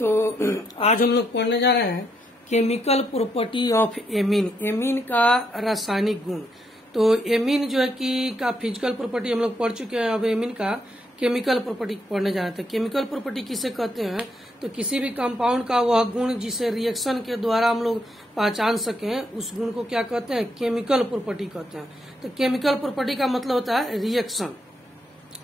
तो आज हम लोग पढ़ने जा रहे हैं chemical property of amine. Amine का रासायनिक गुण। तो एमीन जो है कि का फिजिकल प्रॉपर्टी हम लोग पढ़ चुके हैं। अब एमीन का केमिकल प्रॉपर्टी पढ़ने जा रहे थे। केमिकल प्रॉपर्टी किसे कहते हैं? तो किसी भी कंपाउंड का वह गुण जिसे रिएक्शन के द्वारा हम लोग पहचान सकें, उस गुण को क्या कहते हैं? केमिकल प्रॉपर्टी कहते हैं। तो केमिकल प्रॉपर्टी का मतलब होता है रिएक्शन।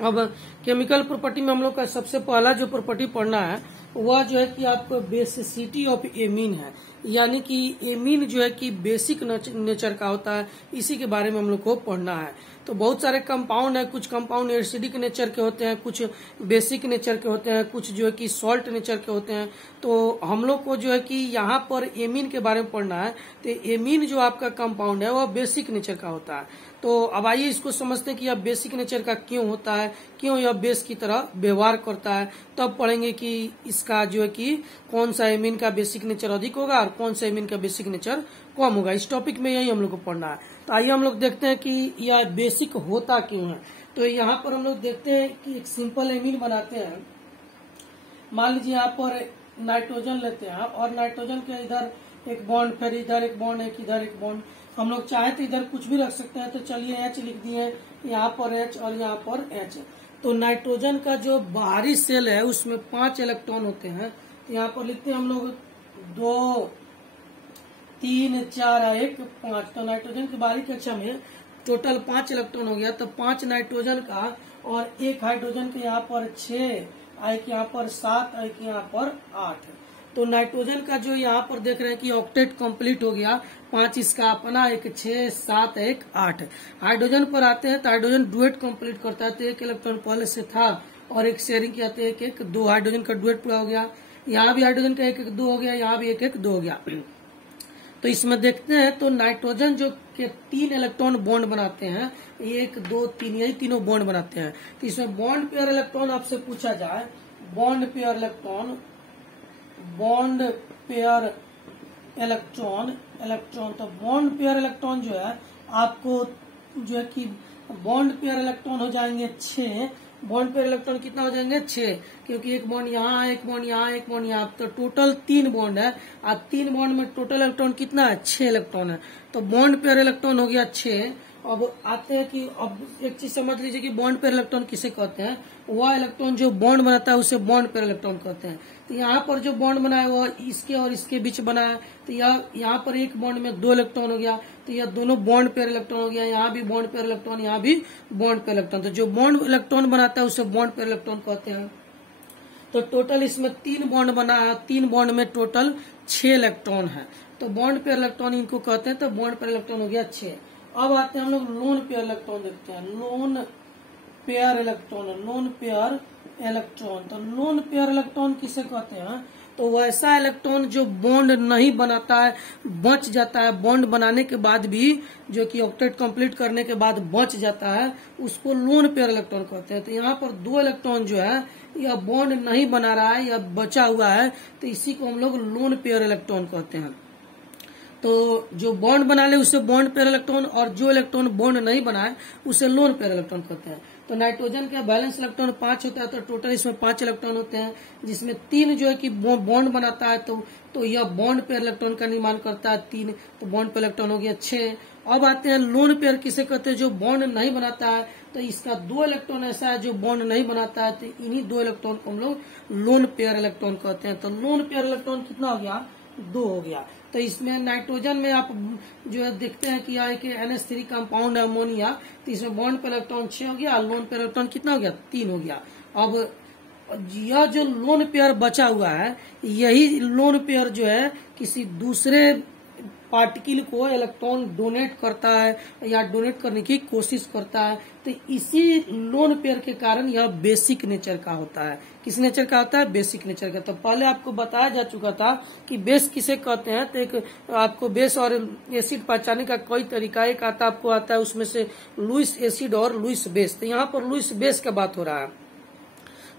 अब केमिकल प्रॉपर्टी में हम लोग का सबसे पहला जो प्रॉपर्टी पढ़ना है वह जो है कि आपको बेसिसिटी ऑफ एमीन है, यानी कि एमीन जो है कि बेसिक नेचर का होता है, इसी के बारे में हम लोग को पढ़ना है। तो बहुत सारे कंपाउंड है, कुछ कंपाउंड एसिडिक नेचर के होते हैं, कुछ बेसिक नेचर के होते हैं, कुछ जो है कि सॉल्ट नेचर के होते हैं। तो हम लोग को जो है कि यहाँ पर एमीन के बारे में पढ़ना है। तो एमीन जो आपका कंपाउंड है वह बेसिक नेचर का होता है। तो अब आइए इसको समझते हैं कि यह बेसिक नेचर का क्यों होता है, क्यों यह बेस की तरह व्यवहार करता है। तब पढ़ेंगे कि इसका जो है कि कौन सा एमीन का बेसिक नेचर अधिक होगा और कौन सा एमीन का बेसिक नेचर कम होगा। इस टॉपिक में यही हम लोग को पढ़ना है। तो आइए हम लोग देखते हैं कि यह बेसिक होता क्यों है। तो यहाँ पर हम लोग देखते हैं कि एक सिंपल एमीन बनाते हैं। मान लीजिए यहाँ पर नाइट्रोजन लेते हैं और नाइट्रोजन के इधर एक बॉन्ड, फिर इधर एक बॉन्ड, एक इधर एक बॉन्ड। हम लोग चाहे तो इधर कुछ भी रख सकते हैं। तो चलिए एच लिख दिए, यहाँ पर एच और यहाँ पर एच। तो नाइट्रोजन का जो बाहरी सेल है उसमें 5 इलेक्ट्रॉन होते हैं। तो यहाँ पर लिखते हैं हम लोग 2, 3, 4, 1, 5। तो नाइट्रोजन की बाहरी कक्षा में टोटल 5 इलेक्ट्रॉन हो गया। तो 5 नाइट्रोजन का और एक हाइड्रोजन के यहाँ पर 6, एक यहाँ पर 7, एक यहाँ पर 8। तो नाइट्रोजन का जो यहाँ पर देख रहे हैं कि ऑक्टेट कंप्लीट हो गया। 5 इसका अपना, एक 6, 7, 1, 8। हाइड्रोजन पर आते हैं तो हाइड्रोजन डुएट कंप्लीट करता है। तो एक इलेक्ट्रॉन पहले से था और एक शेयरिंग किया, तो 1, 1, 2 हाइड्रोजन का डुएट पूरा हो गया। यहाँ भी हाइड्रोजन का 1, 1, 2 हो गया, यहाँ भी 1, 1, 2 हो गया। तो इसमें देखते हैं तो नाइट्रोजन जो के 3 इलेक्ट्रॉन बॉन्ड बनाते हैं, 1, 2, 3, यही तीनों बॉन्ड बनाते हैं। तो इसमें बॉन्ड पेयर इलेक्ट्रॉन आपसे पूछा जाए, bond pair electron, bond pair electron. तो बॉन्ड पेयर इलेक्ट्रॉन जो है आपको जो है कि बॉन्ड पेयर इलेक्ट्रॉन हो जाएंगे 6। बॉन्ड पेयर इलेक्ट्रॉन कितना हो जाएंगे? 6, क्योंकि एक बॉन्ड यहाँ, एक बॉन्ड यहाँ, एक बॉन्ड यहाँ। तो टोटल 3 बॉन्ड है। अब 3 बॉन्ड में टोटल इलेक्ट्रॉन कितना है? 6 इलेक्ट्रॉन है। तो बॉन्ड पेयर इलेक्ट्रॉन हो गया 6। अब आते हैं कि अब एक चीज समझ लीजिए कि बॉन्ड पेयर इलेक्ट्रॉन किसे कहते हैं? वह इलेक्ट्रॉन जो बॉन्ड बनाता है उसे बॉन्ड पेयर इलेक्ट्रॉन कहते हैं। तो यहाँ पर जो बॉन्ड बना है वह इसके और इसके बीच बना है। तो यहाँ पर एक बॉन्ड में 2 इलेक्ट्रॉन हो गया। तो यह दोनों बॉन्ड पेयर इलेक्ट्रॉन हो गया। यहाँ भी बॉन्ड पेयर इलेक्ट्रॉन, यहाँ भी बॉन्ड पेयर इलेक्ट्रॉन। तो जो बॉन्ड इलेक्ट्रॉन बनाता है उसे बॉन्ड पेयर इलेक्ट्रॉन कहते हैं। तो टोटल इसमें 3 बॉन्ड बना है। 3 बॉन्ड में टोटल 6 इलेक्ट्रॉन है। तो बॉन्ड पेयर इलेक्ट्रॉन इनको कहते हैं। तो बॉन्ड पेयर इलेक्ट्रॉन हो गया 6। अब आते हैं हम लोग लोन पेयर इलेक्ट्रॉन देखते हैं। Lone pair electron, lone pair electron. तो लोन पेयर इलेक्ट्रॉन किसे कहते हैं? तो वैसा इलेक्ट्रॉन जो बॉन्ड नहीं बनाता है, बच जाता है, बॉन्ड बनाने के बाद भी जो कि ऑक्टेट कंप्लीट करने के बाद बच जाता है, उसको लोन पेयर इलेक्ट्रॉन कहते हैं। तो यहाँ पर 2 इलेक्ट्रॉन जो है यह बॉन्ड नहीं बना रहा है, यह बचा हुआ है, तो इसी को हम लोग लोन पेयर इलेक्ट्रॉन कहते हैं। तो जो बॉन्ड बना ले उसे बॉन्ड पेयर इलेक्ट्रॉन, और जो इलेक्ट्रॉन बॉन्ड नहीं बनाए उसे लोन पेयर इलेक्ट्रॉन कहते हैं। तो नाइट्रोजन का बैलेंस इलेक्ट्रॉन 5 होता है। तो टोटल इसमें 5 इलेक्ट्रॉन होते हैं, जिसमें 3 जो है कि बॉन्ड बनाता है। तो यह बॉन्ड पेयर इलेक्ट्रॉन का निर्माण करता है 3। तो बॉन्ड पेयर इलेक्ट्रॉन हो गया 6। अब आते हैं लोन पेयर किसे कहते हैं? जो बॉन्ड नहीं बनाता है। तो इसका 2 इलेक्ट्रॉन ऐसा है जो बॉन्ड नहीं बनाता है। तो इन्हीं 2 इलेक्ट्रॉन को हम लोग लोन पेयर इलेक्ट्रॉन कहते हैं। तो लोन पेयर इलेक्ट्रॉन कितना हो गया? 2 हो गया। तो इसमें नाइट्रोजन में आप जो है देखते हैं कि यहाँ NH3 कंपाउंड है अमोनिया। तो इसमें बॉन्ड पे इलेक्ट्रॉन 6 हो गया, लोन पेयर इलेक्ट्रॉन कितना हो गया? 3 हो गया। अब यह जो लोन पेयर बचा हुआ है, यही लोन पेयर जो है किसी दूसरे पार्टिकल को इलेक्ट्रॉन डोनेट करता है या डोनेट करने की कोशिश करता है। तो इसी लोन पेयर के कारण यह बेसिक नेचर का होता है। किस नेचर का होता है? बेसिक नेचर का। तो पहले आपको बताया जा चुका था कि बेस किसे कहते हैं। तो एक आपको बेस और एसिड पहचानने का कोई तरीका एक आपको आता है, उसमें से लुईस एसिड और लुईस बेस। तो यहाँ पर लुईस बेस का बात हो रहा है।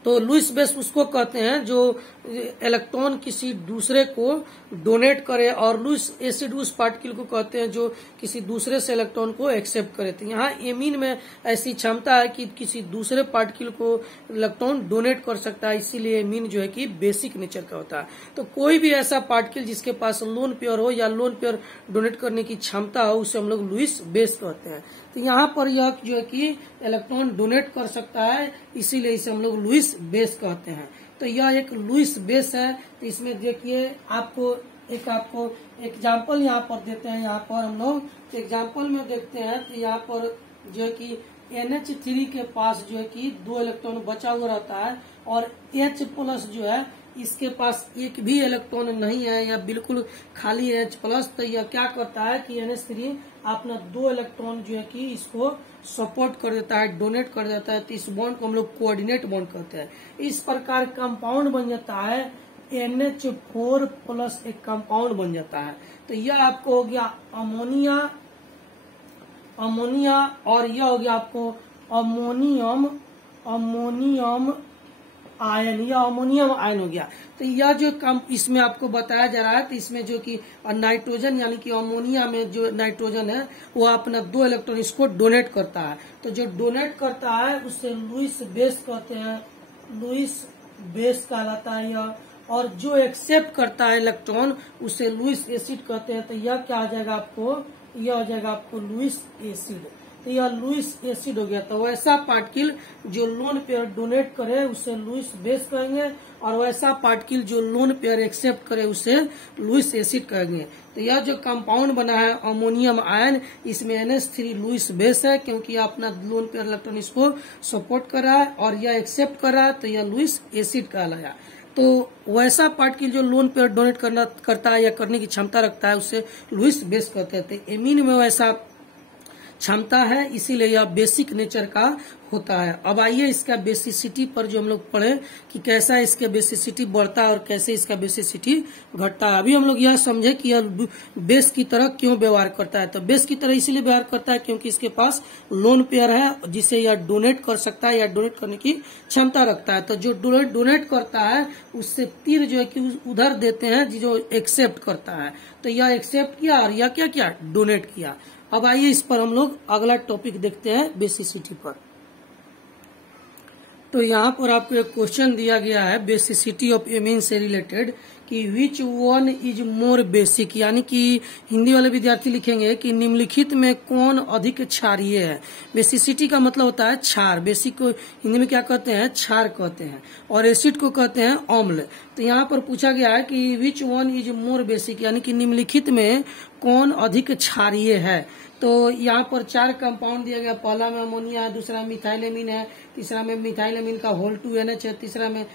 तो लुईस बेस उसको कहते हैं जो इलेक्ट्रॉन किसी दूसरे को डोनेट करे, और लुईस एसिड उस पार्टिकल को कहते हैं जो किसी दूसरे से इलेक्ट्रॉन को एक्सेप्ट करे। तो यहाँ एमीन में ऐसी क्षमता है कि किसी दूसरे पार्टिकल को इलेक्ट्रॉन डोनेट कर सकता है, इसीलिए एमीन जो है कि बेसिक नेचर का होता है। तो कोई भी ऐसा पार्टिकल जिसके पास लोन पेयर हो या लोन पेयर डोनेट करने की क्षमता हो, उसे हम लोग लुईस बेस कहते हैं। तो यहाँ पर यह जो है कि इलेक्ट्रॉन डोनेट कर सकता है, इसीलिए इसे हम लोग लुईस बेस कहते हैं। तो यह एक लुईस बेस है। तो इसमें देखिए आपको एग्जाम्पल यहाँ पर देते हैं। यहाँ पर हम लोग एग्जाम्पल में देखते हैं तो यहाँ पर जो है कि NH3 के पास जो है कि 2 इलेक्ट्रॉन बचा हुआ रहता है, और H प्लस जो है इसके पास एक भी इलेक्ट्रॉन नहीं है या बिल्कुल खाली है H प्लस। तो यह क्या करता है कि NH3 अपना 2 इलेक्ट्रॉन जो है कि इसको सपोर्ट कर देता है, डोनेट कर देता है। तो इस बॉन्ड को हम लोग कोऑर्डिनेट बॉन्ड कहते हैं। इस प्रकार कंपाउंड बन जाता है NH4 प्लस एक कंपाउंड बन जाता है। तो यह आपको हो गया अमोनिया, और यह हो गया आपको अमोनियम आयन, या अमोनियम आयन हो गया। तो यह जो इसमें आपको बताया जा रहा है, तो इसमें जो कि नाइट्रोजन यानी कि अमोनिया में जो नाइट्रोजन है वो अपना 2 इलेक्ट्रॉन इसको डोनेट करता है। तो जो डोनेट करता है उसे लुईस बेस कहते हैं, लुईस बेस कहलाता है यह। और जो एक्सेप्ट करता है इलेक्ट्रॉन उसे लुईस एसिड कहते हैं। तो यह क्या आ जाएगा आपको, यह हो जाएगा आपको लुईस एसिड। तो यह लुईस एसिड हो गया। तो वैसा पार्टिकल जो लोन पेयर डोनेट करे उसे लुईस बेस कहेंगे, और वैसा पार्टिकल जो लोन पेयर एक्सेप्ट करे उसे लुईस एसिड कहेंगे। तो यह जो कंपाउंड बना है अमोनियम आयन, इसमें NH3 लुईस बेस है, क्योंकि यह अपना लोन पेयर इलेक्ट्रॉन इसको सपोर्ट कर रहा है और यह एक्सेप्ट कर रहा है, तो यह लुईस एसिड कहलाया। तो वैसा पार्टिकल जो लोन पेयर डोनेट करता है या करने की क्षमता रखता है उसे लुईस बेस कहते हैं। तो एमीन में वैसा क्षमता है, इसीलिए यह बेसिक नेचर का होता है। अब आइए इसका बेसिसिटी पर जो हम लोग पढ़े कि कैसा इसका बेसिसिटी बढ़ता है और कैसे इसका बेसिसिटी घटता है। अभी हम लोग यह समझे कि यह बेस की तरह क्यों व्यवहार करता है। तो बेस की तरह इसलिए व्यवहार करता है क्योंकि इसके पास लोन पेयर है जिसे यह डोनेट कर सकता है या डोनेट करने की क्षमता रखता है। तो जो डोनेट करता है उससे तीर जो है कि उधर देते हैं जो एक्सेप्ट करता है। तो यह एक्सेप्ट किया और यह क्या किया, डोनेट किया। अब आइए इस पर हम लोग अगला टॉपिक देखते हैं बेसिसिटी पर। तो यहाँ पर आपको एक क्वेश्चन दिया गया है बेसिसिटी ऑफ एमीन से रिलेटेड कि which one is more basic, यानी कि हिंदी वाले विद्यार्थी लिखेंगे कि निम्नलिखित में कौन अधिक क्षारीय है। बेसिसिटी का मतलब होता है क्षार। बेसिक को हिंदी में क्या कहते हैं, क्षार कहते हैं, और एसिड को कहते हैं अम्ल। तो यहाँ पर पूछा गया है कि which one is more basic, यानी कि निम्नलिखित में कौन अधिक क्षारीय है। तो यहाँ पर 4 कंपाउंड दिया गया। पहला में अमोनिया है, दूसरा मिथाइलेमिन है, तीसरा में मिथाइलेमिन का होल 2 NH है, तीसरा में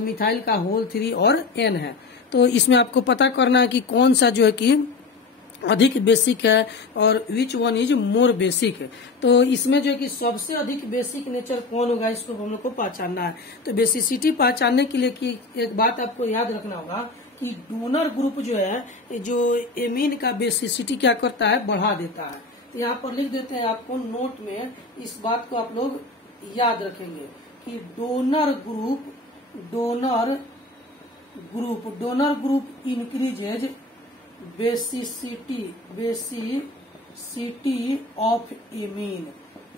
मिथाइल का होल 3 और N है। तो इसमें आपको पता करना है कि कौन सा जो है कि अधिक बेसिक है और which one is more basic है। तो इसमें जो है कि सबसे अधिक बेसिक नेचर कौन होगा, इसको हम लोग को पहचानना है। तो बेसिसिटी पहचानने के लिए कि एक बात आपको याद रखना होगा कि डोनर ग्रुप जो है जो एमीन का बेसिसिटी क्या करता है, बढ़ा देता है। तो यहाँ पर लिख देते हैं आपको नोट में, इस बात को आप लोग याद रखेंगे कि donor group increases basicity of amine.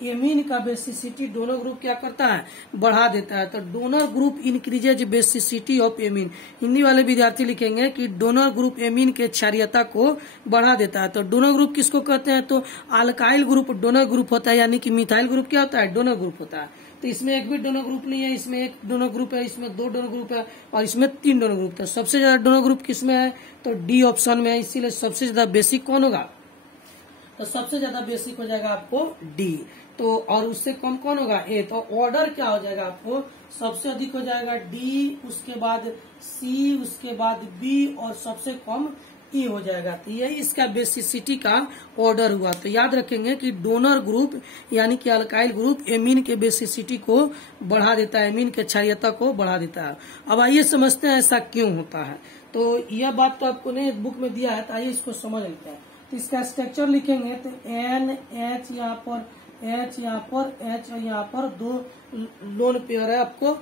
Amine का बेसिसिटी डोनर ग्रुप क्या करता है, बढ़ा देता है। तो donor group increases basicity of amine. Hindi वाले विद्यार्थी लिखेंगे कि डोनर ग्रुप एमीन के क्षारीयता को बढ़ा देता है। तो डोनर ग्रुप किसको कहते हैं, तो अल्काइल ग्रुप डोनर ग्रुप होता है, यानी कि मिथाइल ग्रुप क्या होता है, डोनर ग्रुप होता है। तो इसमें एक भी डोनर ग्रुप नहीं है, इसमें एक डोनर ग्रुप है, इसमें 2 डोनर ग्रुप है और इसमें 3 डोनर ग्रुप है। सबसे ज्यादा डोनर ग्रुप किसमें है, तो डी ऑप्शन में है, इसीलिए सबसे ज्यादा बेसिक कौन होगा, तो सबसे ज्यादा बेसिक हो जाएगा आपको डी। तो और उससे कम कौन होगा, ए। तो ऑर्डर क्या हो जाएगा आपको, सबसे अधिक हो जाएगा डी, उसके बाद सी, उसके बाद बी और सबसे कम ई हो जाएगा। तो यही इसका बेसिसिटी का ऑर्डर हुआ। तो याद रखेंगे कि डोनर ग्रुप यानी कि अल्काइल ग्रुप एमीन के बेसिसिटी को बढ़ा देता है, एमीन के क्षारीयता को बढ़ा देता है। अब आइए समझते हैं ऐसा क्यों होता है। तो यह बात तो आपको नहीं बुक में दिया है, तो आइए इसको समझ लेते हैं। तो इसका स्ट्रक्चर लिखेंगे तो NH यहाँ पर H यहाँ पर H और यहाँ पर दो लोन पेयर है, आपको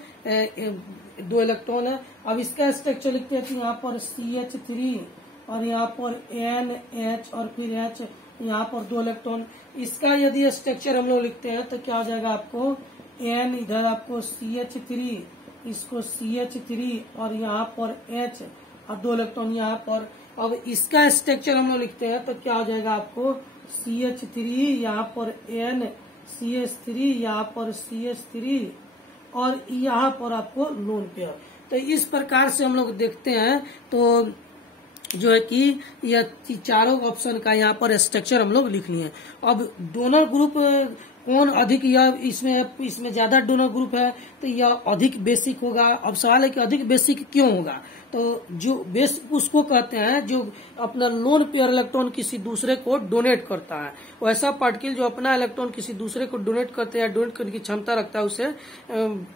दो इलेक्ट्रॉन है। अब इसका स्ट्रक्चर लिखते हैं तो यहाँ पर CH3 और यहाँ पर NH और फिर H, यहाँ पर दो इलेक्ट्रॉन। इसका यदि स्ट्रक्चर हम लोग लिखते हैं तो क्या हो जाएगा, आपको N इधर आपको CH3, इसको CH3 और यहाँ पर H और दो इलेक्ट्रॉन यहाँ पर। अब इसका स्ट्रक्चर हम लोग लिखते हैं तो क्या हो जाएगा, आपको CH3 यहाँ पर N, CH3 यहाँ पर CH3 और यहाँ पर आपको लोन पेयर। तो इस प्रकार से हम लोग देखते हैं तो जो है कि यह चारों ऑप्शन का यहाँ पर स्ट्रक्चर हम लोग लिख लिए। अब डोनर ग्रुप कौन अधिक, या इसमें ज्यादा डोनर ग्रुप है तो यह अधिक बेसिक होगा। अब सवाल है कि अधिक बेसिक क्यों होगा, तो जो बेसिक उसको कहते हैं जो अपना लोन पेयर इलेक्ट्रॉन किसी दूसरे को डोनेट करता है। वैसा पार्टिकल जो अपना इलेक्ट्रॉन किसी दूसरे को डोनेट करते हैं या डोनेट करने की क्षमता रखता है उसे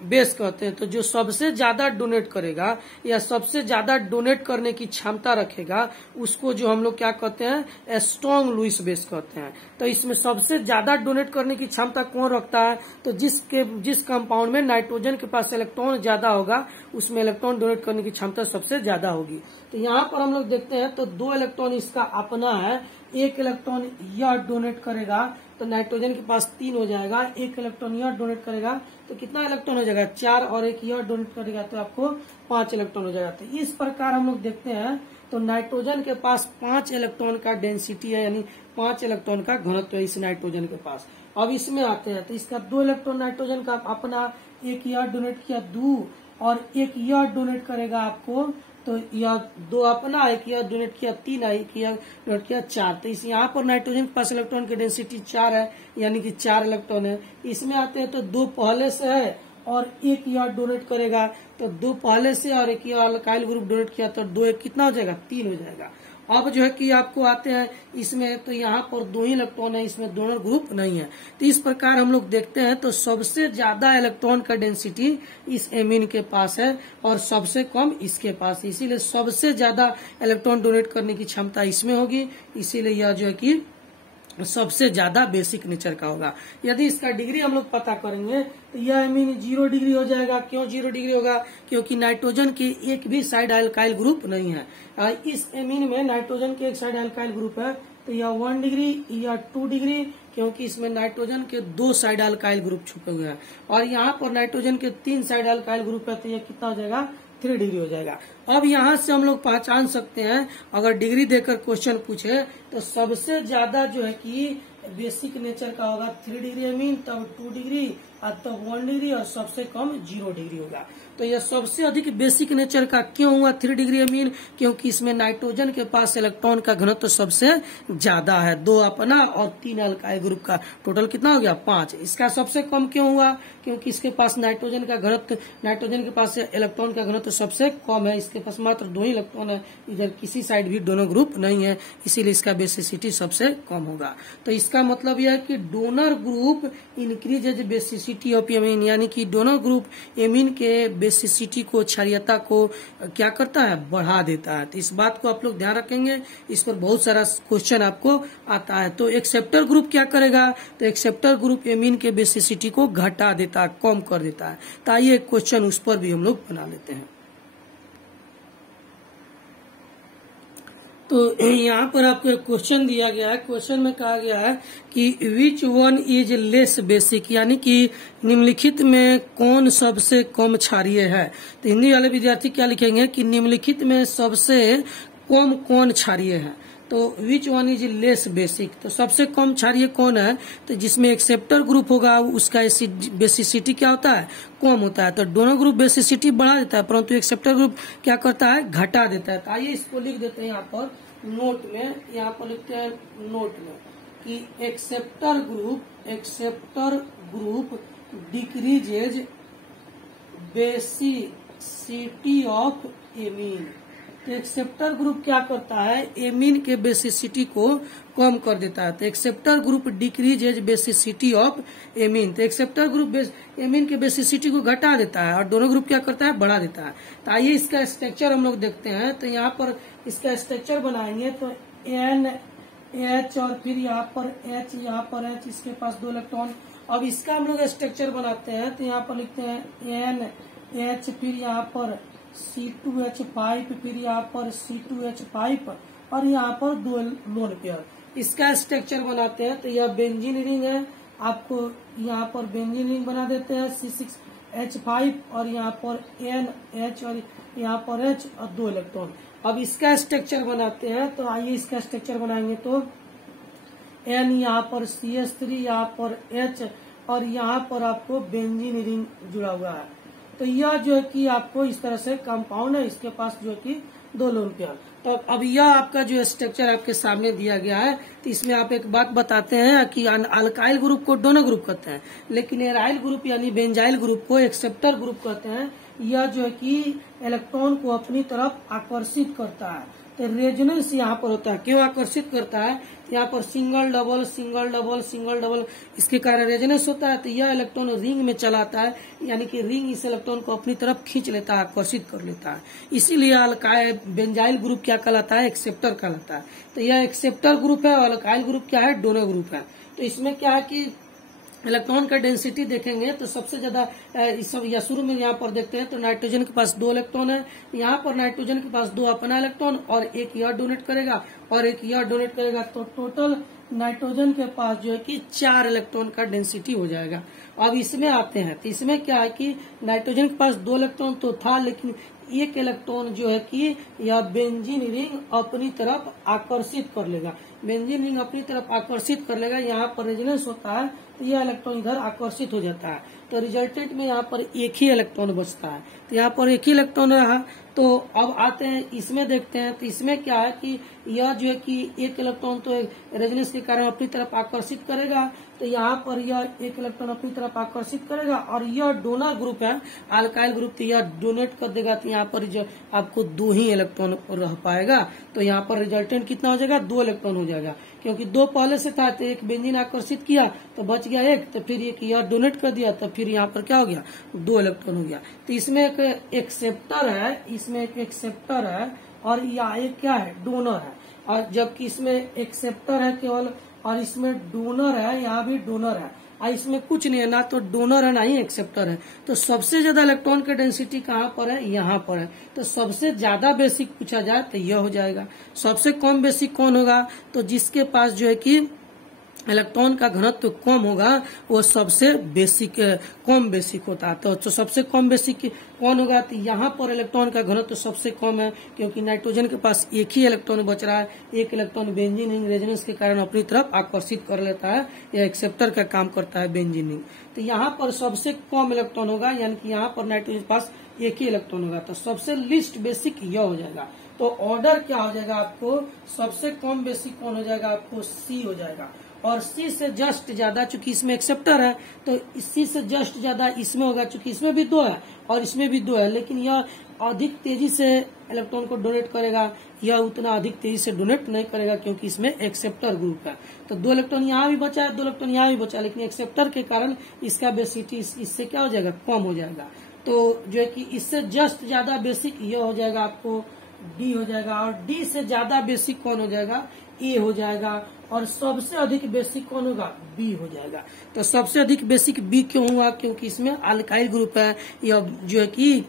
बेस कहते हैं। तो जो सबसे ज्यादा डोनेट करेगा या सबसे ज्यादा डोनेट करने की क्षमता रखेगा उसको जो हम लोग क्या कहते हैं, स्ट्रॉन्ग लुईस बेस कहते हैं। तो इसमें सबसे ज्यादा डोनेट करने की क्षमता कौन रखता है, तो जिस कंपाउंड में नाइट्रोजन के पास इलेक्ट्रॉन ज्यादा होगा उसमें इलेक्ट्रॉन डोनेट करने की क्षमता सबसे ज्यादा होगी। तो यहाँ पर हम लोग देखते हैं तो दो इलेक्ट्रॉन इसका अपना है, एक इलेक्ट्रॉन यह डोनेट करेगा तो नाइट्रोजन के पास 3 हो जाएगा, एक इलेक्ट्रॉन यह डोनेट करेगा तो कितना इलेक्ट्रॉन हो जाएगा 4, और एक यह डोनेट करेगा तो आपको 5 इलेक्ट्रॉन हो जाएगा। तो इस प्रकार हम लोग देखते हैं तो नाइट्रोजन के पास 5 इलेक्ट्रॉन का डेंसिटी है, यानी 5 इलेक्ट्रॉन का घनत्व है इस नाइट्रोजन के पास। अब इसमें आते हैं तो इसका 2 इलेक्ट्रॉन नाइट्रोजन का अपना, एक यह डोनेट किया 2 और एक यह डोनेट करेगा आपको, तो यह 2 अपना, एक यह डोनेट किया 3, एक यह डोनेट किया 4। तो इस यहाँ पर नाइट्रोजन के पास इलेक्ट्रॉन की डेंसिटी 4 है, यानी कि 4 इलेक्ट्रॉन है। इसमें आते हैं तो 2 पहले से है और एक यह डोनेट करेगा, तो 2 पहले से और एक यह अल्काइल ग्रुप डोनेट किया तो 2 एक कितना हो जाएगा 3 हो जाएगा। अब जो है कि आपको आते हैं इसमें तो यहाँ पर 2 ही इलेक्ट्रॉन है, इसमें डोनर ग्रुप नहीं है। तो इस प्रकार हम लोग देखते हैं तो सबसे ज्यादा इलेक्ट्रॉन का डेंसिटी इस एमीन के पास है और सबसे कम इसके पास, इसीलिए सबसे ज्यादा इलेक्ट्रॉन डोनेट करने की क्षमता इसमें होगी, इसीलिए यह जो है कि सबसे ज्यादा बेसिक नेचर का होगा। यदि इसका डिग्री हम लोग पता करेंगे तो यह एमीन 0 डिग्री हो जाएगा। क्यों 0 डिग्री होगा, क्योंकि नाइट्रोजन के एक भी साइड अल्काइल ग्रुप नहीं है। इस एमीन में नाइट्रोजन के एक साइड अल्काइल ग्रुप है तो यह 1 डिग्री या 2 डिग्री, क्योंकि इसमें नाइट्रोजन के 2 साइड अल्काइल ग्रुप छुपे हुए हैं, और यहाँ पर नाइट्रोजन के 3 साइड अल्काइल ग्रुप है तो यह कितना हो जाएगा 3 डिग्री हो जाएगा। अब यहाँ से हम लोग पहचान सकते हैं, अगर डिग्री देकर क्वेश्चन पूछे तो सबसे ज्यादा जो है कि बेसिक नेचर का होगा 3 डिग्री एमीन, तब 2 डिग्री और तब 1 डिग्री, और सबसे कम 0 डिग्री होगा। तो यह सबसे अधिक बेसिक नेचर का क्यों हुआ 3 डिग्री एमीन, क्योंकि इसमें नाइट्रोजन के पास इलेक्ट्रॉन का घनत्व तो सबसे ज्यादा है, 2 अपना और 3 अल्काइल ग्रुप का, टोटल कितना हो गया 5। इसका सबसे कम क्यों हुआ, क्योंकि इसके पास नाइट्रोजन का घनत्व, नाइट्रोजन के पास इलेक्ट्रॉन का घनत्व सबसे कम है, इसके पास मात्र 2 ही इलेक्ट्रॉन है, इधर किसी साइड भी डोनर ग्रुप नहीं है, इसीलिए इसका बेसिसिटी सबसे कम होगा। तो इसका मतलब यह है कि donor group increases basicity of amine, यानी कि डोनर ग्रुप एमीन के बेसिसिटी को, क्षारीयता को क्या करता है, बढ़ा देता है। तो इस बात को आप लोग ध्यान रखेंगे, इस पर बहुत सारा क्वेश्चन आपको आता है। तो एक्सेप्टर ग्रुप क्या करेगा, तो एक्सेप्टर ग्रुप एमीन के बेसिसिटी को घटा देता है, कम कर देता है। तो आइए एक क्वेश्चन उस पर भी हम लोग बना लेते हैं। तो यहाँ पर आपको एक क्वेश्चन दिया गया है, क्वेश्चन में कहा गया है कि which one is less basic, यानी कि निम्नलिखित में कौन सबसे कम क्षारीय है। तो हिंदी वाले विद्यार्थी क्या लिखेंगे कि निम्नलिखित में सबसे कम कौन क्षारीय है। तो which one is less basic, तो सबसे कम क्षारीय कौन है, तो जिसमें एक्सेप्टर ग्रुप होगा उसका बेसिसिटी क्या होता है, कम होता है। तो डोनर ग्रुप बेसिसिटी बढ़ा देता है, परंतु एक्सेप्टर ग्रुप क्या करता है, घटा देता है। तो आइए इसको लिख देते हैं यहाँ पर नोट में, यहाँ पर लिखते हैं नोट में कि acceptor group decreases basicity of amine. तो एक्सेप्टर ग्रुप क्या करता है, एमीन के बेसिसिटी को कम कर देता है। तो acceptor group decreases basicity of amine, तो एक्सेप्टर ग्रुप एमीन के बेसिसिटी को घटा देता है और डोनर ग्रुप क्या करता है, बढ़ा देता है। तो आइए इसका स्ट्रक्चर हम लोग देखते हैं। तो यहाँ पर इसका स्ट्रक्चर बनाएंगे तो H और फिर यहाँ पर H, यहाँ पर H, इसके पास 2 इलेक्ट्रॉन। अब इसका हम लोग स्ट्रक्चर बनाते हैं, तो यहाँ पर लिखते हैं NH, फिर यहाँ पर C2H5, फिर यहाँ पर C2H5 और यहाँ पर 2 लोन पेयर। इसका स्ट्रक्चर बनाते हैं, तो यह बेंजीन रिंग है। आपको यहाँ पर बेंजीन रिंग बना देते हैं C6H5 और यहाँ पर NH और यहाँ पर H और 2 इलेक्ट्रॉन। अब इसका स्ट्रक्चर बनाते हैं, तो आइए इसका स्ट्रक्चर बनाएंगे। तो N, यहाँ पर CH3, यहाँ पर H और यहाँ पर आपको बेंजीन रिंग जुड़ा हुआ है। तो यह जो है कि आपको इस तरह से कंपाउंड है, इसके पास जो है कि 2 लोन पेयर। तो अब यह आपका जो स्ट्रक्चर आपके सामने दिया गया है, तो इसमें आप एक बात बताते हैं कि अल्काइल ग्रुप को डोनर ग्रुप कहते हैं, लेकिन एराइल ग्रुप यानी बेंजाइल ग्रुप को एक्सेप्टर ग्रुप कहते हैं। यह जो है कि इलेक्ट्रॉन को अपनी तरफ आकर्षित करता है। तो रेजोनेंस यहाँ पर होता है। क्यों आकर्षित करता है? यहाँ पर single double single double single double, इसके कारण रेजोनेंस होता है। तो यह इलेक्ट्रॉन रिंग में चलाता है, यानी कि रिंग इस इलेक्ट्रॉन को अपनी तरफ खींच लेता है, आकर्षित कर लेता है। इसीलिए अल्काइल बेंजाइल ग्रुप क्या कहलाता है? एक्सेप्टर कहलाता है। तो यह एक्सेप्टर ग्रुप है और अल्काइल ग्रुप क्या है? डोनर ग्रुप है। तो इसमें क्या है कि इलेक्ट्रॉन का डेंसिटी देखेंगे तो सबसे ज्यादा या शुरू में यहाँ पर देखते हैं तो नाइट्रोजन के पास 2 इलेक्ट्रॉन है। यहाँ पर नाइट्रोजन के पास 2 अपना इलेक्ट्रॉन और एक यह डोनेट करेगा और एक यह डोनेट करेगा, तो टोटल नाइट्रोजन के पास जो है कि 4 इलेक्ट्रॉन का डेंसिटी हो जाएगा। अब इसमें आते हैं, तो इसमें क्या है कि नाइट्रोजन के पास 2 इलेक्ट्रॉन तो था, लेकिन एक इलेक्ट्रॉन जो है कि यह बेंजीन रिंग अपनी तरफ आकर्षित कर लेगा। बेंजीन रिंग अपनी तरफ आकर्षित कर लेगा, यहाँ पर रेजोनेंस होता है, तो यह इलेक्ट्रॉन इधर आकर्षित हो जाता है। तो रिजल्टेंट में यहाँ पर एक ही इलेक्ट्रॉन बचता है। तो यहाँ पर एक ही इलेक्ट्रॉन रहा। तो अब आते हैं इसमें देखते हैं, तो इसमें क्या है कि यह जो है कि एक इलेक्ट्रॉन तो रेजोनेंस के कारण अपनी तरफ आकर्षित करेगा, तो यहाँ पर यह एक इलेक्ट्रॉन अपनी तरफ आकर्षित करेगा और यह डोनर ग्रुप है अल्काइल ग्रुप, तो यह डोनेट कर देगा। तो यहाँ पर जो आपको 2 ही इलेक्ट्रॉन रह पाएगा। तो यहाँ पर रिजल्टेंट कितना हो जाएगा? 2 इलेक्ट्रॉन हो जाएगा, क्योंकि 2 पहले से था। तो एक बेंजीन आकर्षित किया तो बच गया 1, तो फिर एक यह डोनेट कर दिया, तो फिर यहाँ पर क्या हो गया? 2 इलेक्ट्रॉन हो गया। तो इसमें एक एक्सेप्टर है, इसमें एक एक्सेप्टर है और यहाँ एक क्या है? डोनर है। और जबकि इसमें एक्सेप्टर है केवल और इसमें डोनर है, यहाँ भी डोनर है और इसमें कुछ नहीं है, ना तो डोनर है ना ही एक्सेप्टर है। तो सबसे ज्यादा इलेक्ट्रॉन की डेंसिटी कहाँ पर है? यहाँ पर है। तो सबसे ज्यादा बेसिक पूछा जाए तो यह हो जाएगा। सबसे कम बेसिक कौन होगा? तो जिसके पास जो है कि इलेक्ट्रॉन का घनत्व कम होगा वो सबसे बेसिक कम बेसिक होता है। तो सबसे कम बेसिक कौन होगा? तो यहाँ पर इलेक्ट्रॉन का घनत्व सबसे कम है, क्योंकि नाइट्रोजन के पास एक ही इलेक्ट्रॉन बच रहा है। एक इलेक्ट्रॉन बेंजीन रिंग रेजोनेंस के कारण अपनी तरफ आकर्षित कर लेता है, यह एक्सेप्टर का काम करता है बेंजीन रिंग। तो यहाँ पर सबसे कम इलेक्ट्रॉन होगा, यानी कि यहाँ पर नाइट्रोजन के पास एक ही इलेक्ट्रॉन होगा। तो सबसे लिस्ट बेसिक यह हो जाएगा। तो ऑर्डर क्या हो जाएगा आपको? सबसे कम बेसिक कौन हो जाएगा? आपको C हो जाएगा। और C से जस्ट ज्यादा, चूंकि इसमें एक्सेप्टर है तो C से जस्ट ज्यादा इसमें होगा, चूंकि इसमें भी 2 है और इसमें भी 2 है, लेकिन यह अधिक तेजी से इलेक्ट्रॉन को डोनेट करेगा, यह उतना अधिक तेजी से डोनेट नहीं करेगा, क्योंकि इसमें एक्सेप्टर ग्रुप है। तो 2 इलेक्ट्रॉन यहाँ भी बचा है, 2 इलेक्ट्रॉन यहाँ भी बचा, लेकिन एक्सेप्टर के कारण इसका बेसिटी इससे क्या हो जाएगा? कम हो जाएगा। तो जो है कि इससे जस्ट ज्यादा बेसिक यह हो जाएगा, आपको D हो जाएगा। और D से ज्यादा बेसिक कौन हो जाएगा? A हो जाएगा। और सबसे अधिक बेसिक कौन होगा? B हो जाएगा। तो सबसे अधिक बेसिक B क्यों हुआ? क्योंकि इसमें अल्काइल ग्रुप है, यह जो है कि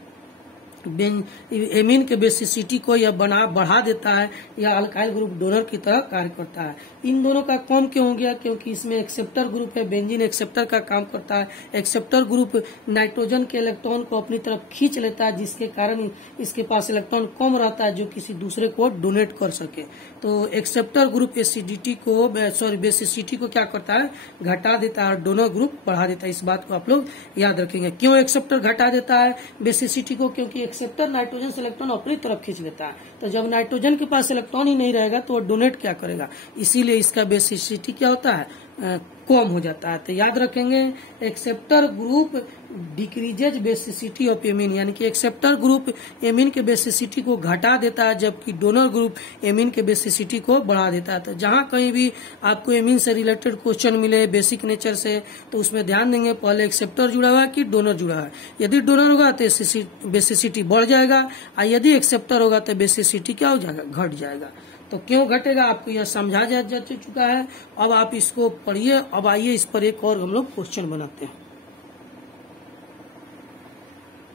एमीन के बेसिसिटी को यह बढ़ा देता है, यह अल्काइल ग्रुप डोनर की तरह कार्य करता है। इन दोनों का कम क्यों हो गया? क्योंकि इसमें एक्सेप्टर ग्रुप है, बेंजीन एक्सेप्टर का काम करता है। एक्सेप्टर ग्रुप नाइट्रोजन के इलेक्ट्रॉन को अपनी तरफ खींच लेता है, जिसके कारण इसके पास इलेक्ट्रॉन कम रहता है जो किसी दूसरे को डोनेट कर सके। तो एक्सेप्टर ग्रुप एसिडिटी को बेसिसिटी को क्या करता है? घटा देता है और डोनर ग्रुप बढ़ा देता है। इस बात को आप लोग याद रखेंगे। क्यों एक्सेप्टर घटा देता है बेसिसिटी को? क्योंकि एक्सेप्टर नाइट्रोजन से इलेक्ट्रॉन अपनी तरफ खींच लेता है। तो जब नाइट्रोजन के पास इलेक्ट्रॉन ही नहीं रहेगा तो वो डोनेट क्या करेगा? इसीलिए इसका बेसिसिटी क्या होता है? कम हो जाता है। तो याद रखेंगे, acceptor group decreases basicity of amine, यानी कि एक्सेप्टर ग्रुप एमीन के बेसिसिटी को घटा देता है, जबकि डोनर ग्रुप एमीन के बेसिसिटी को बढ़ा देता है। तो जहाँ कहीं भी आपको एमीन से रिलेटेड क्वेश्चन मिले बेसिक नेचर से, तो उसमें ध्यान देंगे पहले एक्सेप्टर जुड़ा हुआ है कि डोनर जुड़ा है। यदि डोनर होगा तो बेसिसिटी बढ़ जाएगा और यदि एक्सेप्टर होगा तो बेसिसिटी क्या हो जाएगा? घट जाएगा। तो क्यों घटेगा आपको यह समझा जा चुका है। अब आप इसको पढ़िए। अब आइए इस पर एक और हम लोग क्वेश्चन बनाते हैं।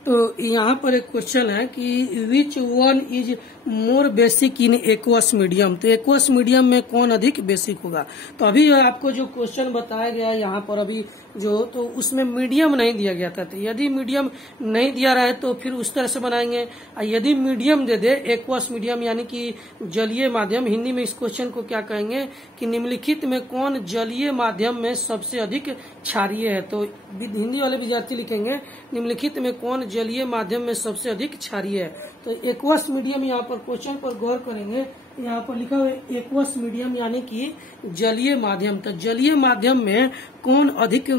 तो यहाँ पर एक क्वेश्चन है कि which one is more basic in aqueous medium. तो एक्वस मीडियम में कौन अधिक बेसिक होगा। तो अभी आपको जो क्वेश्चन बताया गया है यहाँ पर अभी जो, तो उसमें मीडियम नहीं दिया गया था। तो यदि मीडियम नहीं दिया रहा है तो फिर उस तरह से बनाएंगे। यदि मीडियम दे दे, एक्वस मीडियम यानी कि जलीय माध्यम, हिंदी में इस क्वेश्चन को क्या कहेंगे कि निम्नलिखित में कौन जलीय माध्यम में सबसे अधिक क्षारीय है। तो हिंदी वाले विद्यार्थी लिखेंगे निम्नलिखित में कौन जलीय माध्यम में सबसे अधिक क्षारीय है। तो एक्वस मीडियम यहाँ पर क्वेश्चन पर गौर करेंगे। यहाँ पर लिखा हुआ है एक्वस मीडियम यानी कि जलीय माध्यम। तो जलीय माध्यम में कौन अधिक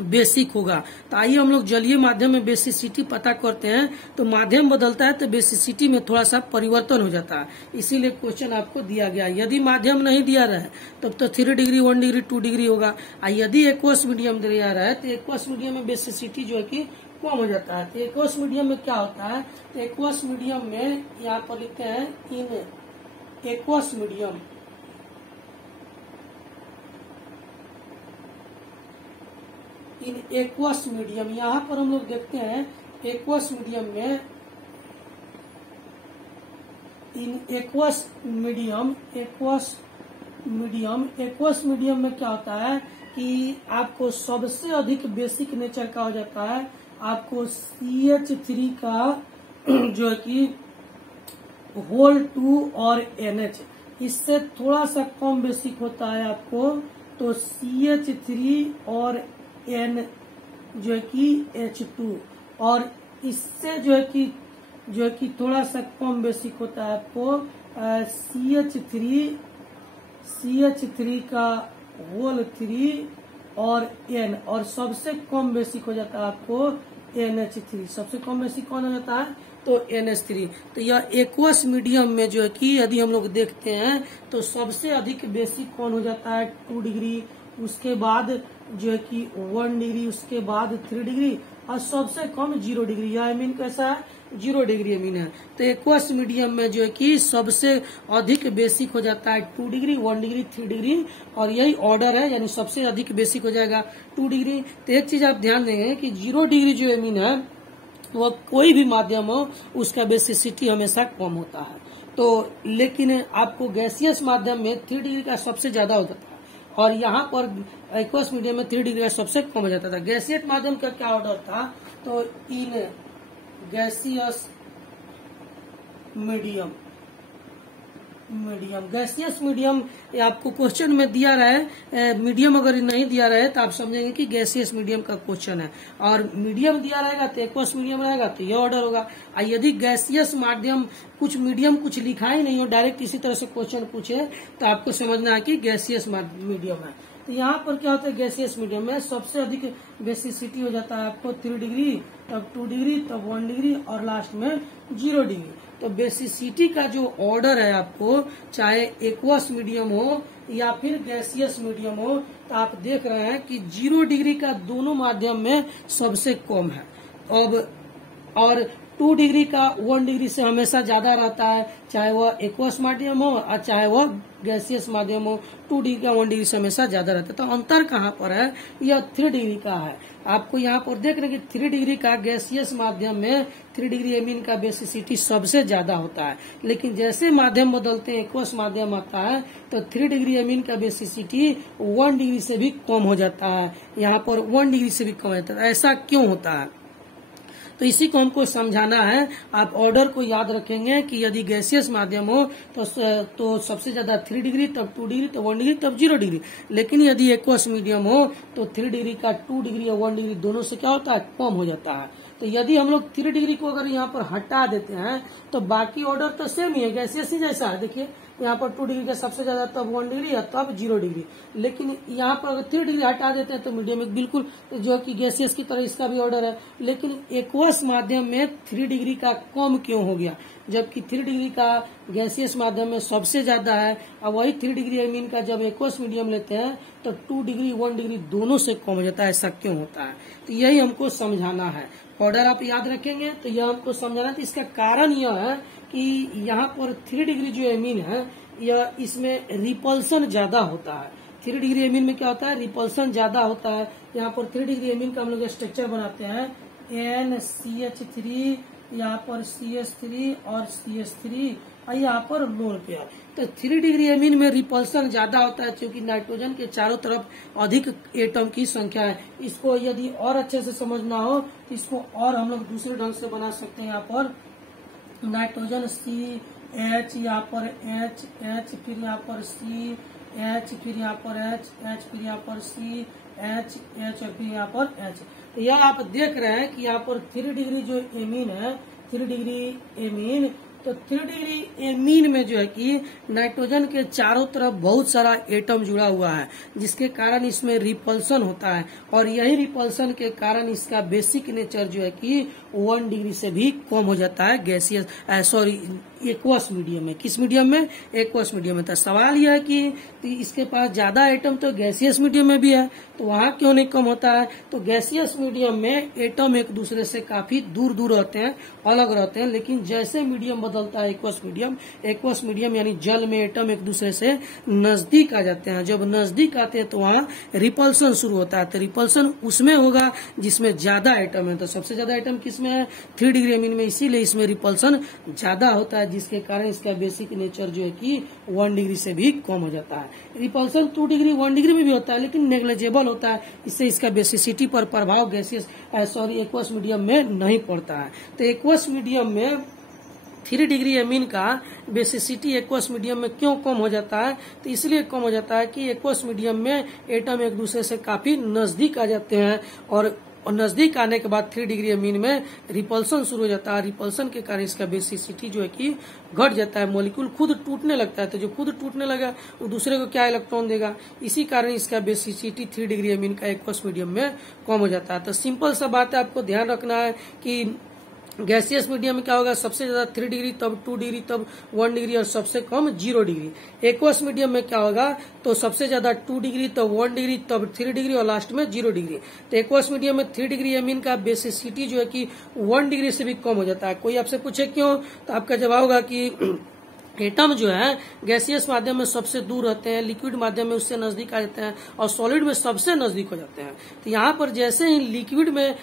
बेसिक होगा। तो आइए हम लोग जलीय माध्यम में बेसिसिटी पता करते हैं। तो माध्यम बदलता है तो बेसिसिटी में थोड़ा सा परिवर्तन हो जाता है, इसीलिए क्वेश्चन आपको दिया गया। यदि माध्यम नहीं दिया रहा है तब तो 3 डिग्री 1 डिग्री 2 डिग्री होगा। यदि एक्वस मीडियम दिया रहा है तो एक्वस मीडियम में बेसिसिटी जो है कि कम हो जाता है। तो एक्वस मीडियम में क्या होता है। तो एक्वस मीडियम में यहाँ पर लिखते हैं in aqueous medium, in aqueous medium, यहाँ पर हम लोग देखते हैं एक्वस मीडियम में, in aqueous medium, aqueous medium में क्या होता है कि आपको सबसे अधिक बेसिक नेचर का हो जाता है। आपको CH3 का जो है कि होल 2 और NH, इससे थोड़ा सा कम बेसिक होता है आपको। तो CH3 और N जो है कि H2, और इससे जो है कि थोड़ा सा कम बेसिक होता है आपको CH3 का होल 3 और N, और सबसे कम बेसिक हो जाता है आपको NH3। सबसे कम बेसिक कौन हो जाता है तो NH3। तो यह एक्वस मीडियम में जो है कि यदि हम लोग देखते हैं तो सबसे अधिक बेसिक कौन हो जाता है 2 डिग्री, उसके बाद जो है कि 1 डिग्री, उसके बाद 3 डिग्री, और सबसे कम 0 डिग्री। यह अमीन कैसा है 0 डिग्री अमीन है। तो एक्वस मीडियम में जो है कि सबसे अधिक बेसिक हो जाता है 2 डिग्री 1 डिग्री 3 डिग्री, और यही ऑर्डर है, यानी सबसे अधिक बेसिक हो जाएगा 2 डिग्री। तो एक चीज आप ध्यान देंगे कि 0 डिग्री जो अमीन है वो कोई भी माध्यम हो उसका बेसिसिटी हमेशा कम होता है। तो लेकिन आपको गैसियस माध्यम में 3 डिग्री का सबसे ज्यादा होता था, और यहाँ पर एक्वस मीडियम में 3 डिग्री का सबसे कम हो जाता था। गैसियस माध्यम का क्या ऑर्डर था तो in gaseous medium, gaseous medium आपको क्वेश्चन में दिया रहा है। मीडियम अगर नहीं दिया रहा है तो आप समझेंगे कि गैसियस मीडियम का क्वेश्चन है, और मीडियम दिया रहेगा तो एक्वस मीडियम रहेगा तो ये ऑर्डर होगा। यदि गैसियस माध्यम कुछ मीडियम कुछ लिखा ही नहीं हो, डायरेक्ट इसी तरह से क्वेश्चन पूछे तो आपको समझना है कि गैसियस मीडियम है। तो यहाँ पर क्या होता है गैसियस मीडियम में सबसे अधिक बेसिसिटी हो जाता है आपको 3 डिग्री, तब 2 डिग्री, तब 1 डिग्री, और लास्ट में 0 डिग्री। तो बेसिसिटी का जो ऑर्डर है आपको, चाहे एक्वस मीडियम हो या फिर गैसियस मीडियम हो, तो आप देख रहे हैं कि 0 डिग्री का दोनों माध्यम में सबसे कम है। अब और 2 डिग्री का 1 डिग्री से हमेशा ज्यादा रहता है, चाहे वह एक्वस माध्यम हो और चाहे वह गैसियस माध्यम हो। 2 डिग्री का 1 डिग्री से हमेशा ज्यादा रहता है। तो अंतर कहाँ पर है, यह 3 डिग्री का है। आपको यहाँ पर देख रहे हैं कि 3 डिग्री का गैसियस माध्यम में 3 डिग्री एमीन का बेसिसिटी सबसे ज्यादा होता है, लेकिन जैसे माध्यम बदलते हैं एक्वस माध्यम आता है तो 3 डिग्री एमीन का बेसिसिटी 1 डिग्री से भी कम हो जाता है, यहाँ पर 1 डिग्री से भी कम होता है। ऐसा क्यों होता है तो इसी को हमको समझाना है। आप ऑर्डर को याद रखेंगे कि यदि गैसियस माध्यम हो तो सबसे ज्यादा 3 डिग्री, तब 2 डिग्री, तब 1 डिग्री, तब 0 डिग्री। लेकिन यदि एक्वस मीडियम हो तो 3 डिग्री का 2 डिग्री या 1 डिग्री दोनों से क्या होता है कम हो जाता है। तो यदि हम लोग 3 डिग्री को अगर यहाँ पर हटा देते हैं तो बाकी ऑर्डर तो सेम ही है, गैसियस ही जैसा है। देखिए यहाँ पर 2 डिग्री का सबसे ज्यादा, तब 1 डिग्री या तब 0 डिग्री। लेकिन यहाँ पर अगर 3 डिग्री हटा देते हैं तो मीडियम एक बिल्कुल जो कि गैसियस की तरह इसका भी ऑर्डर है। लेकिन एक्वस माध्यम में 3 डिग्री का कम क्यों हो गया, जबकि 3 डिग्री का गैसियस माध्यम में सबसे ज्यादा है। और वही 3 डिग्री एमीन का जब एक्वस मीडियम लेते हैं तो 2 डिग्री 1 डिग्री दोनों से कम हो जाता है। ऐसा क्यों होता है तो यही हमको समझाना है। ऑर्डर आप याद रखेंगे तो यह हमको समझाना। तो इसका कारण यह है कि यहाँ पर 3 डिग्री जो एमीन है यह इसमें रिपल्सन ज्यादा होता है। 3 डिग्री एमीन में क्या होता है, रिपल्सन ज्यादा होता है। यहाँ पर 3 डिग्री एमीन का हम लोग स्ट्रक्चर बनाते हैं NCH3, यहाँ पर CH3 और CH3 और यहाँ पर लोन पेयर। तो 3 डिग्री एमीन में रिपल्सन ज्यादा होता है क्योंकि नाइट्रोजन के चारों तरफ अधिक एटम की संख्या है। इसको यदि और अच्छे से समझना हो तो इसको और हम लोग दूसरे ढंग से बना सकते हैं। यहाँ पर नाइट्रोजन CH, यहाँ पर H, फिर यहाँ पर CH, फिर यहाँ पर H, फिर यहाँ पर CH, और फिर यहाँ पर H। तो यह आप देख रहे हैं कि यहाँ पर 3 डिग्री जो एमीन है, 3 डिग्री एमीन, तो 3 डिग्री एमीन में जो है कि नाइट्रोजन के चारों तरफ बहुत सारा एटम जुड़ा हुआ है जिसके कारण इसमें रिपल्सन होता है। और यही रिपल्सन के कारण इसका बेसिक नेचर जो है कि 1 डिग्री से भी कम हो जाता है गैसियस एक्वस मीडियम में। किस मीडियम में? एक्वस मीडियम में। तो सवाल यह है कि इसके पास ज्यादा एटम तो गैसियस मीडियम में भी है, तो वहां क्यों नहीं कम होता है? तो गैसियस मीडियम में एटम एक दूसरे से काफी दूर दूर रहते हैं, अलग रहते हैं। लेकिन जैसे मीडियम बदलता है एक्वस मीडियम यानी जल में एटम एक दूसरे से नजदीक आ जाते हैं। जब नजदीक आते हैं तो वहाँ रिपल्सन शुरू होता है। तो रिपल्सन उसमें होगा जिसमें ज्यादा एटम है। तो सबसे ज्यादा एटम किसमें है? 3 डिग्री एमीन में, इसीलिए इसमें रिपल्सन ज्यादा होता है जिसके कारण इसका बेसिक नेचर जो है कि 1 डिग्री से भी कम हो जाता है। रिपल्सन 2 डिग्री 1 डिग्री में भी होता है लेकिन नेग्लिजिबल होता है, इससे इसका बेसिसिटी पर प्रभाव एक्वस मीडियम में नहीं पड़ता है। तो एक्वस मीडियम में 3 डिग्री एमीन का बेसिसिटी एक्वस मीडियम में क्यों कम हो जाता है? तो इसलिए कम हो जाता है कि एक्वस मीडियम में एटम एक दूसरे से काफी नजदीक आ जाते हैं और नजदीक आने के बाद 3 डिग्री एमीन में रिपल्सन शुरू हो जाता है। रिपल्सन के कारण इसका बेसिसिटी जो है कि घट जाता है, मॉलिक्यूल खुद टूटने लगता है। तो जो खुद टूटने लगा वो दूसरे को क्या इलेक्ट्रॉन देगा? इसी कारण इसका बेसिसिटी 3 डिग्री एमीन का एक्वस मीडियम में कम हो जाता है। तो सिंपल सा बात है, आपको ध्यान रखना है कि गैसियस मीडियम में क्या होगा? सबसे ज्यादा 3 डिग्री, तब 2 डिग्री, तब 1 डिग्री और सबसे कम 0 डिग्री। एक्वस मीडियम में क्या होगा? तो सबसे ज्यादा 2 डिग्री, तब 1 डिग्री, तब 3 डिग्री और लास्ट में 0 डिग्री। तो एक्वस मीडियम में 3 डिग्री एमीन का बेसिसिटी जो है कि 1 डिग्री से भी कम हो जाता है। कोई आपसे पूछे क्यों, तो आपका जवाब होगा कि एटम जो है गैसियस माध्यम में सबसे दूर रहते हैं, लिक्विड माध्यम में उससे नजदीक आ जाते हैं और सॉलिड में सबसे नजदीक हो जाते हैं। तो यहाँ पर जैसे ही लिक्विड में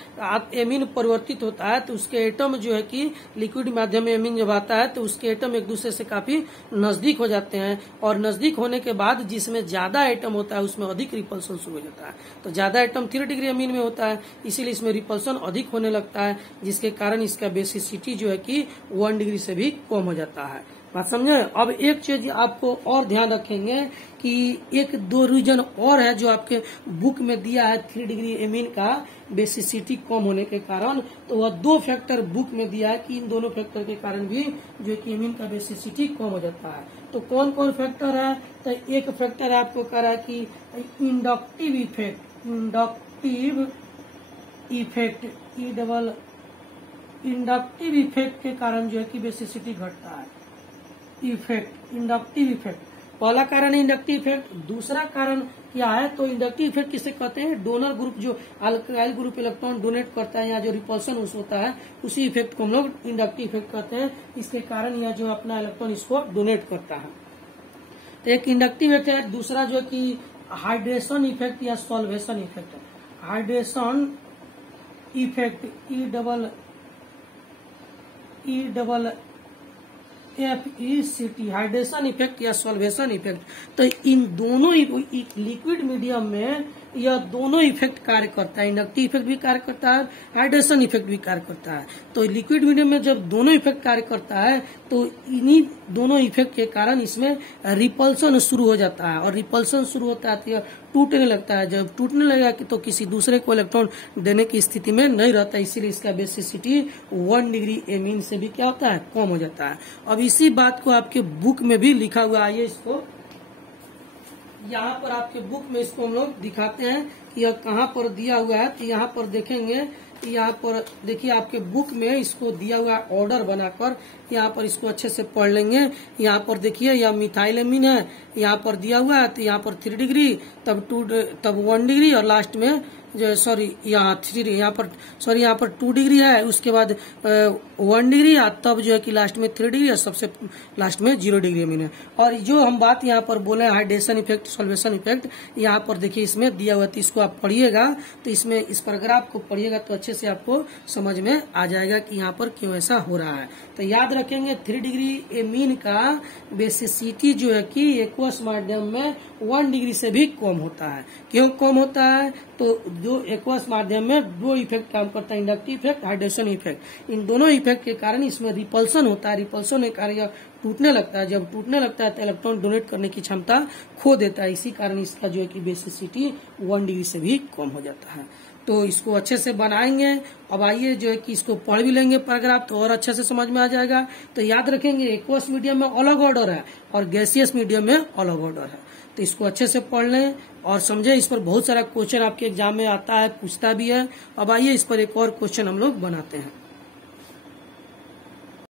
एमीन परिवर्तित होता है तो उसके एटम जो है कि लिक्विड माध्यम में एमीन जब आता है तो उसके एटम एक दूसरे से काफी नजदीक हो जाते हैं और नजदीक होने के बाद जिसमें ज्यादा एटम होता है उसमें अधिक रिपल्सन शुरू हो जाता है। तो ज्यादा एटम 3 डिग्री एमीन में होता है, इसीलिए इसमें रिपल्सन अधिक होने लगता है जिसके कारण इसका बेसिसिटी जो है कि 1 डिग्री से भी कम हो जाता है। बात समझे? अब एक चीज आपको और ध्यान रखेंगे कि 1-2 रीजन और है जो आपके बुक में दिया है 3 डिग्री एमीन का बेसिसिटी कम होने के कारण। तो वह 2 फैक्टर बुक में दिया है कि इन दोनों फैक्टर के कारण भी जो कि एमीन का बेसिसिटी कम हो जाता है। तो कौन कौन फैक्टर है? तो एक फैक्टर आपको कह रहा है कि इंडक्टिव इफेक्ट के कारण जो है कि बेसिसिटी घटता है। इंडक्टिव इफेक्ट पहला कारण है इंडक्टिव इफेक्ट। दूसरा कारण क्या है? तो इंडक्टिव इफेक्ट किसे कहते हैं? डोनर ग्रुप, जो अल्काइल ग्रुप इलेक्ट्रॉन डोनेट करता है या जो रिपल्सन होता है उसी इफेक्ट को हम लोग इंडक्टिव इफेक्ट कहते हैं। इसके कारण यह जो अपना इलेक्ट्रॉन इसको डोनेट करता है। तो एक इंडक्टिव इफेक्ट है। दूसरा जो कि हाइड्रेशन इफेक्ट या सॉल्वेशन इफेक्ट है। Hydration effect FECT, hydration effect या सॉल्वेशन इफेक्ट। तो इन दोनों लिक्विड मीडियम में यह दोनों इफेक्ट कार्य करता है। इंडक्टिव इफेक्ट भी कार्य करता है, हाइड्रेशन इफेक्ट भी कार्य करता है। तो लिक्विड मीडियम में जब दोनों इफेक्ट कार्य करता है तो इन्हीं दोनों इफेक्ट के कारण इसमें रिपल्सन शुरू हो जाता है और रिपल्सन शुरू होता है तो यह टूटने लगता है। जब टूटने लगेगा तो किसी दूसरे को इलेक्ट्रॉन देने की स्थिति में नहीं रहता, इसीलिए इसका बेसिसिटी 1 डिग्री एमीन से भी क्या होता है? कम हो जाता है। अब इसी बात को आपके बुक में भी लिखा हुआ है। इसको यहाँ पर आपके बुक में इसको हम लोग दिखाते हैं कि यह कहाँ पर दिया हुआ है। तो यहाँ पर देखेंगे, यहाँ पर देखिए आपके बुक में इसको दिया हुआ है ऑर्डर बनाकर। यहाँ पर इसको अच्छे से पढ़ लेंगे। यहाँ पर देखिए यह मिथाइल एमीन है, यहाँ पर दिया हुआ है। तो यहाँ पर 3 डिग्री, तब 1 डिग्री और लास्ट में जो सॉरी यहाँ 3 यहाँ पर सॉरी यहाँ पर 2 डिग्री है, उसके बाद 1 डिग्री है, तब जो है कि लास्ट में 3 डिग्री है, सबसे लास्ट में 0 डिग्री मीन है। और जो हम बात यहाँ पर बोले हाइड्रेशन इफेक्ट, सॉल्वेशन इफेक्ट, यहाँ पर देखिए इसमें दिया हुआ है, इसको आप पढ़िएगा तो इसमें इस पैराग्राफ को पढ़िएगा तो अच्छे से आपको समझ में आ जाएगा कि यहाँ पर क्यों ऐसा हो रहा है। तो याद रखेंगे 3 डिग्री मीन का बेसिसिटी जो है कि एक्वस माध्यम में 1 डिग्री से भी कम होता है। क्यों कम होता है? तो जो एक्वस माध्यम में 2 इफेक्ट काम करता है, इंडक्टिव इफेक्ट, हाइड्रेशन इफेक्ट। इन दोनों इफेक्ट के कारण इसमें रिपल्सन होता है। रिपल्सन के कारण यह टूटने लगता है। जब टूटने लगता है तो इलेक्ट्रॉन डोनेट करने की क्षमता खो देता है। इसी कारण इसका जो है कि बेसिसिटी 1 डिग्री से भी कम हो जाता है। तो इसको अच्छे से बनाएंगे। अब आइए जो है कि इसको पढ़ भी लेंगे पैराग्राफ तो और अच्छे से समझ में आ जाएगा। तो याद रखेंगे एक्वस मीडियम में अलग ऑर्डर है और गैसियस मीडियम में अलग ऑर्डर है। तो इसको अच्छे से पढ़ लें और समझे। इस पर बहुत सारा क्वेश्चन आपके एग्जाम में आता है, पूछता भी है। अब आइए इस पर एक और क्वेश्चन हम लोग बनाते हैं।